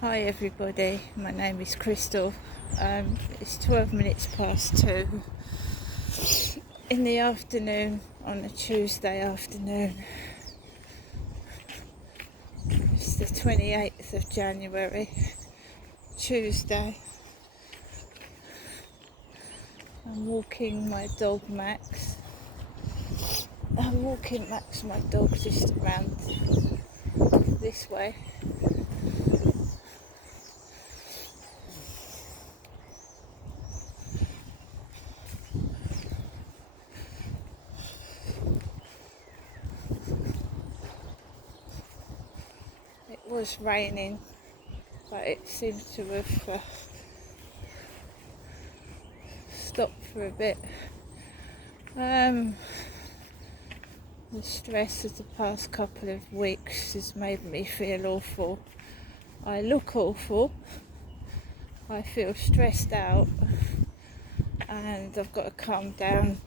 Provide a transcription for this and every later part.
Hi everybody, my name is Crystal. It's 12 minutes past 2 in the afternoon on a Tuesday afternoon. It's the 28th of January, Tuesday. I'm walking my dog Max. My dog, just around this way. It was raining, but it seems to have stopped for a bit. The stress of the past couple of weeks has made me feel awful. I look awful. I feel stressed out, and I've got to calm down.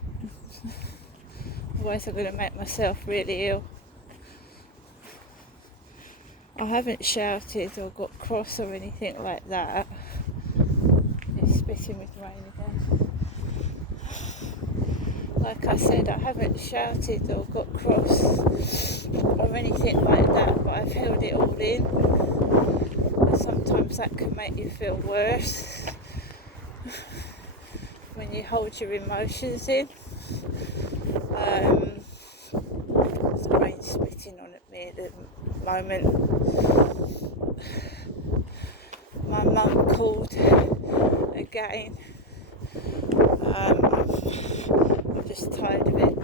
Otherwise I'm going to make myself really ill. I haven't shouted or got cross or anything like that. It's spitting with rain again. Like I said, I haven't shouted or got cross or anything like that, but I've held it all in. And sometimes that can make you feel worse when you hold your emotions in. There's rain spitting on at me at the moment. My mum called again. I'm just tired of it.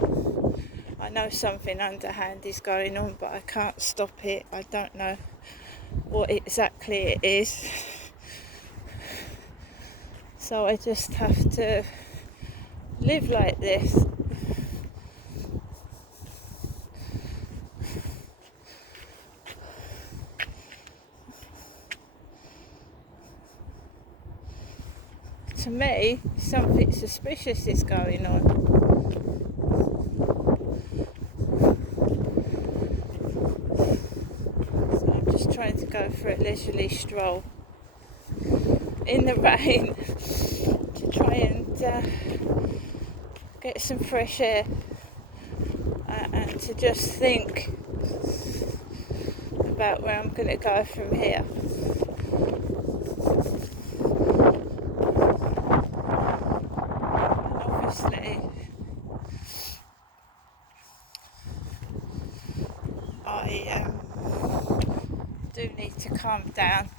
I know something underhand is going on, but I can't stop it. I don't know what exactly it is. So I just have to live like this. To me, something suspicious is going on. So I'm just trying to go for a leisurely stroll in the rain to try and get some fresh air and to just think about where I'm going to go from here. Obviously, I do need to calm down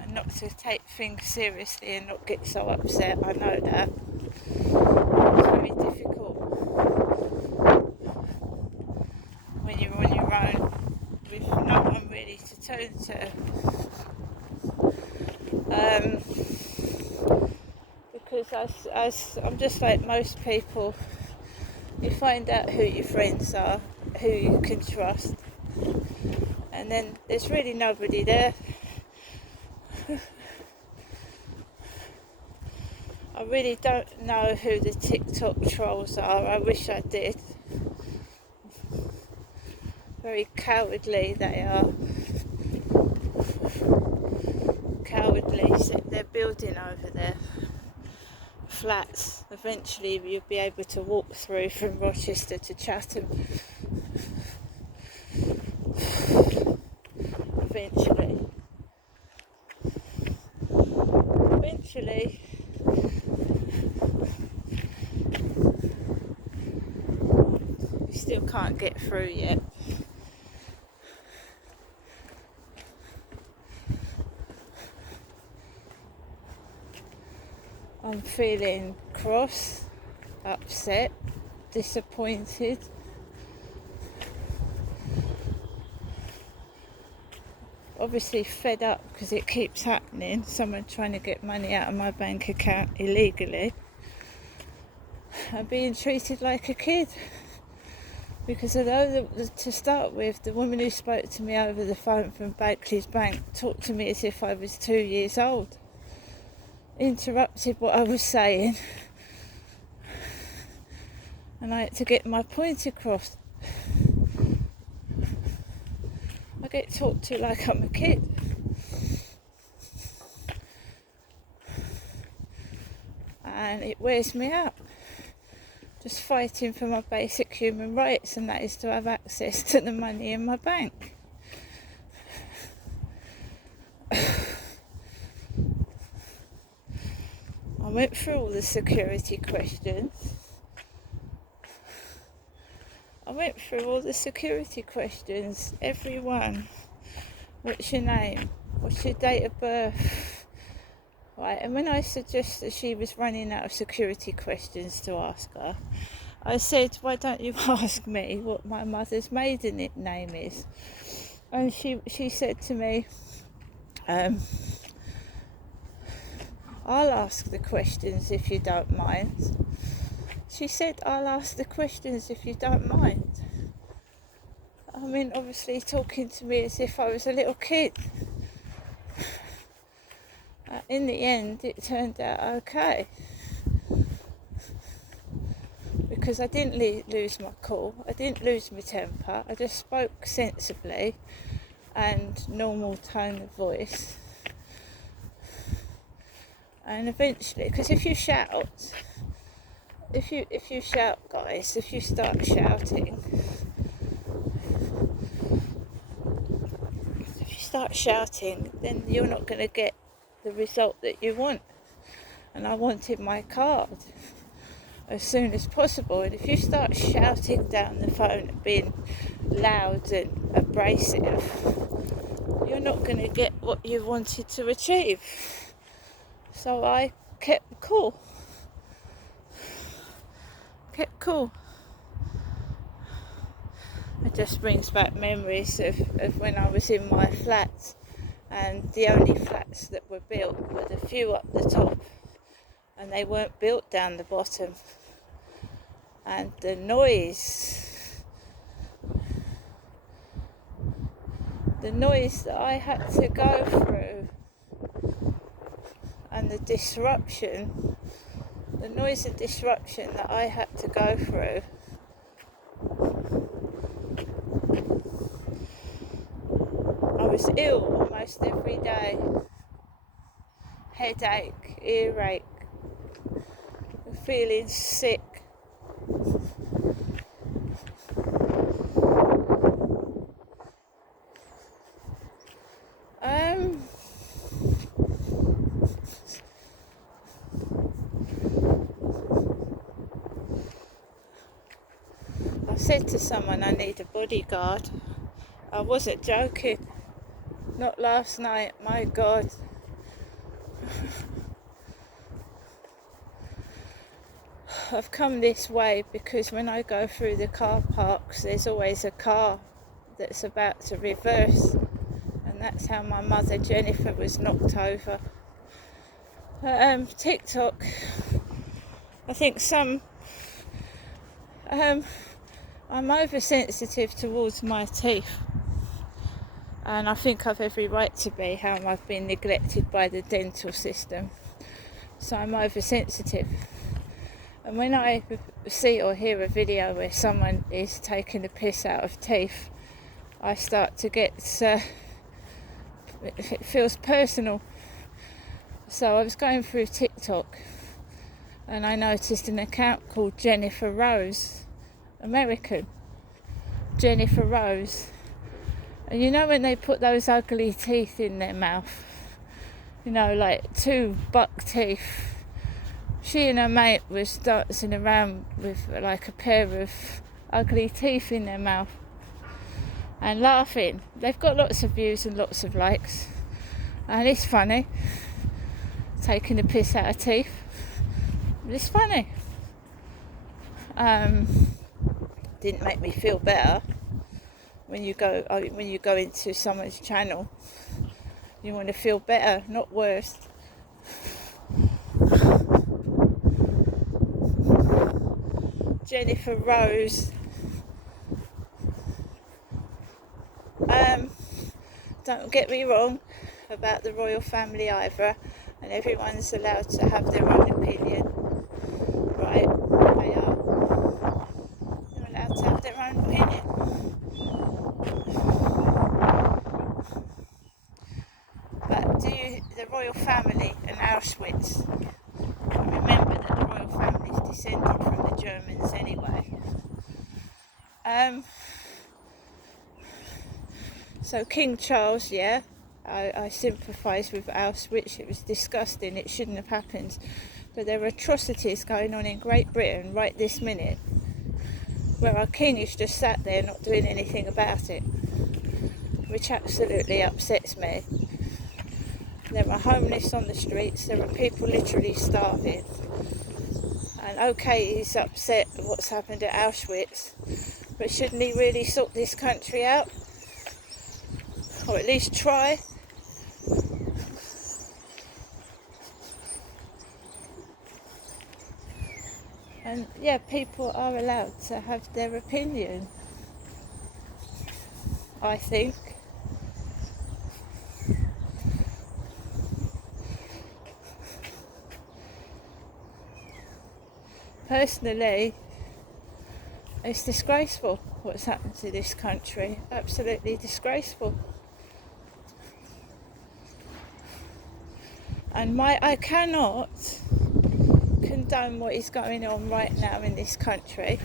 and not to take things seriously and not get so upset. I know that. It's very difficult when you're on your own with no one really to turn to. Because as I'm just like most people, you find out who your friends are, who you can trust, and then there's really nobody there. I really don't know who the TikTok trolls are. I wish I did. Very cowardly they are. Cowardly. They're building over there flats. Eventually you'll be able to walk through from Rochester to Chatham. Eventually we still can't get through yet. I'm feeling cross, upset, disappointed. Obviously fed up because it keeps happening. Someone trying to get money out of my bank account illegally. I'm being treated like a kid. Because although to start with, the woman who spoke to me over the phone from Barclays Bank talked to me as if I was 2 years old. Interrupted what I was saying. And I had to get my point across. I get talked to like I'm a kid. and it wears me out. Just fighting for my basic human rights, and that is to have access to the money in my bank. I went through all the security questions. Every one. What's your name? What's your date of birth? Right, and when I suggested she was running out of security questions to ask her, I said, why don't you ask me what my mother's maiden name is? And she said to me, I'll ask the questions if you don't mind. She said, I'll ask the questions if you don't mind. I mean, obviously talking to me as if I was a little kid. In the end, it turned out okay. Because I didn't lose my cool. I didn't lose my temper. I just spoke sensibly and normal tone of voice. And eventually, because if you shout, guys, if you start shouting, then you're not going to get the result that you want. And I wanted my card as soon as possible. And if you start shouting down the phone and being loud and abrasive, you're not going to get what you wanted to achieve. So I kept cool. It just brings back memories of when I was in my flats, and the only flats that were built were the few up the top, and they weren't built down the bottom. And the noise that I had to go through, and the noise and disruption that I had to go through, I was ill almost every day. Headache, earache, feeling sick. I said to someone I need a bodyguard. I wasn't joking. Not last night, my God. I've come this way because when I go through the car parks, there's always a car that's about to reverse, and that's how my mother Jennifer was knocked over. TikTok, I think I'm oversensitive towards my teeth, and I think I've every right to be, how I've been neglected by the dental system. So I'm oversensitive. And when I see or hear a video where someone is taking the piss out of teeth, I start to get, it feels personal. So I was going through TikTok and I noticed an account called Jennifer Rose, American, Jennifer Rose. And you know when they put those ugly teeth in their mouth, you know, like 2 buck teeth, she and her mate was dancing around with like a pair of ugly teeth in their mouth and laughing. They've got lots of views and lots of likes, and it's funny, taking the piss out of teeth. It's funny. Didn't make me feel better. When you go into someone's channel, you want to feel better, not worse. Jennifer Rose. Don't get me wrong about the royal family either, and everyone's allowed to have their own opinion, right? They are. They're allowed to have their own opinion. But the royal family in Auschwitz, remember that So King Charles, yeah, I sympathise with Auschwitz. It was disgusting. It shouldn't have happened. But there are atrocities going on in Great Britain right this minute, where our king is just sat there not doing anything about it, which absolutely upsets me. There are homeless on the streets. There are people literally starving. And okay, he's upset at what's happened at Auschwitz, but shouldn't he really sort this country out? Or at least try? And yeah, people are allowed to have their opinion, I think. Personally, it's disgraceful what's happened to this country. Absolutely disgraceful. And I cannot condone what is going on right now in this country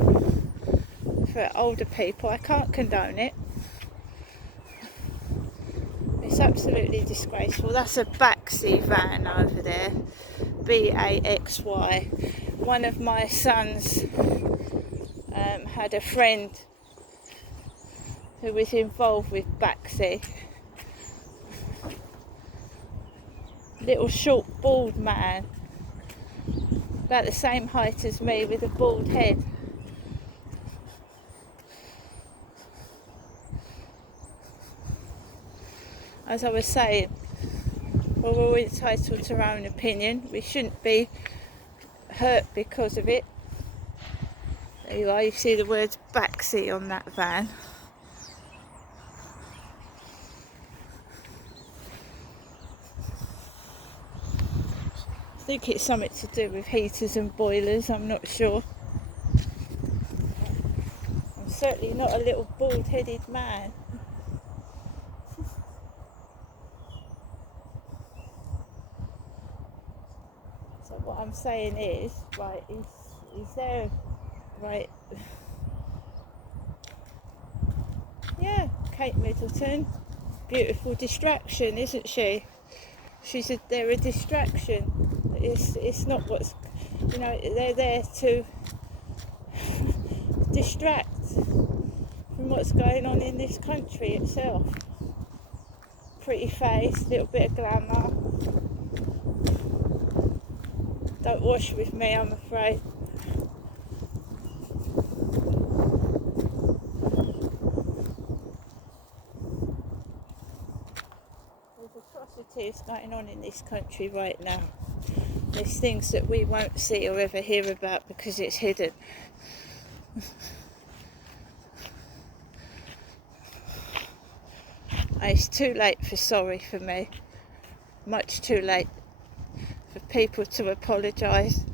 for older people. I can't condone it. It's absolutely disgraceful. That's a Baxi van over there, Baxy. One of my sons had a friend who was involved with Baxi. Little short bald man, about the same height as me, with a bald head. As I was saying, well, we're all entitled to our own opinion. We shouldn't be hurt because of it. There you are, you see the words Baxi on that van. I think it's something to do with heaters and boilers, I'm not sure. I'm certainly not a little bald-headed man. So what I'm saying is, right, is there, right, yeah, Kate Middleton, beautiful distraction, isn't she? They're a distraction. It's not what's, they're there to distract from what's going on in this country itself. Pretty face, little bit of glamour. Don't wash with me, I'm afraid. There's atrocities going on in this country right now. There's things that we won't see or ever hear about because it's hidden. It's too late for sorry for me. Much too late for people to apologise.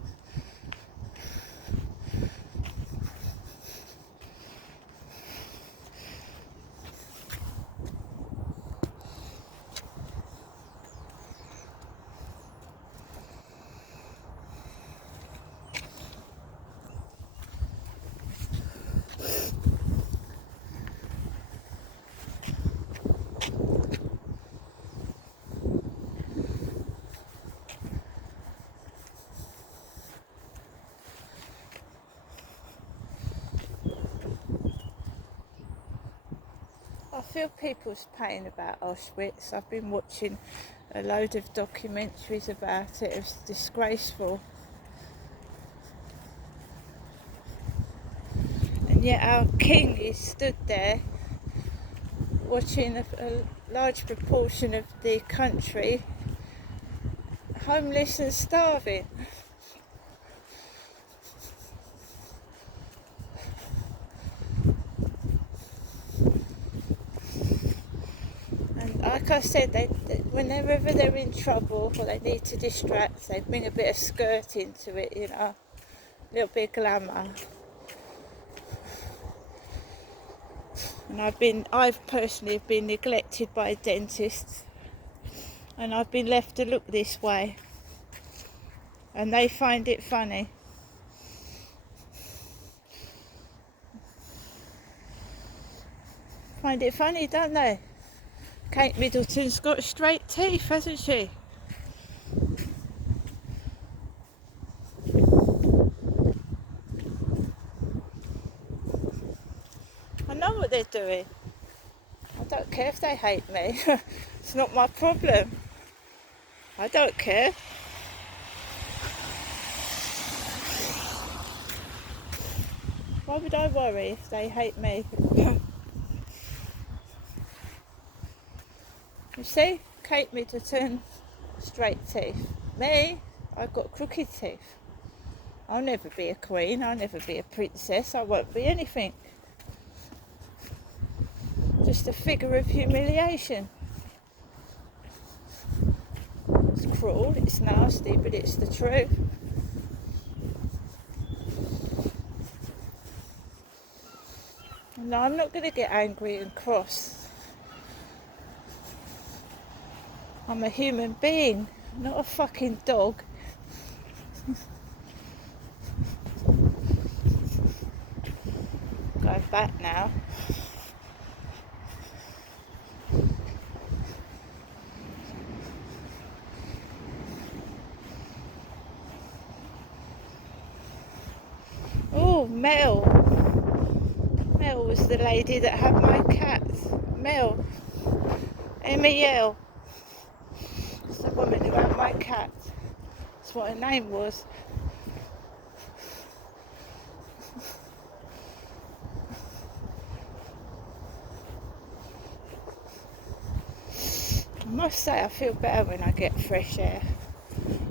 I feel people's pain about Auschwitz. I've been watching a load of documentaries about it. It's disgraceful. And yet our king is stood there watching a large proportion of the country homeless and starving. Like I said, whenever they're in trouble or they need to distract, they bring a bit of skirt into it, a little bit of glamour. And I've personally been neglected by dentists, and I've been left to look this way, and they find it funny. Find it funny, don't they? Kate Middleton's got straight teeth, hasn't she? I know what they're doing. I don't care if they hate me. It's not my problem. I don't care. Why would I worry if they hate me? You see, Kate Middleton, straight teeth. Me, I've got crooked teeth. I'll never be a queen, I'll never be a princess, I won't be anything. Just a figure of humiliation. It's cruel, it's nasty, but it's the truth. No, I'm not going to get angry and cross. I'm a human being, not a fucking dog. Going back now. Oh, Mel. Mel was the lady that had my cat. Mel. M-E-L. It's the woman who had my cat. That's what her name was. I must say I feel better when I get fresh air.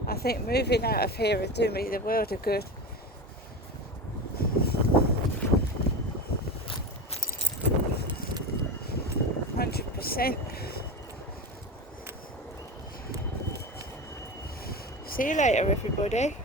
I think moving out of here would do me the world of good. 100%. See you later, everybody.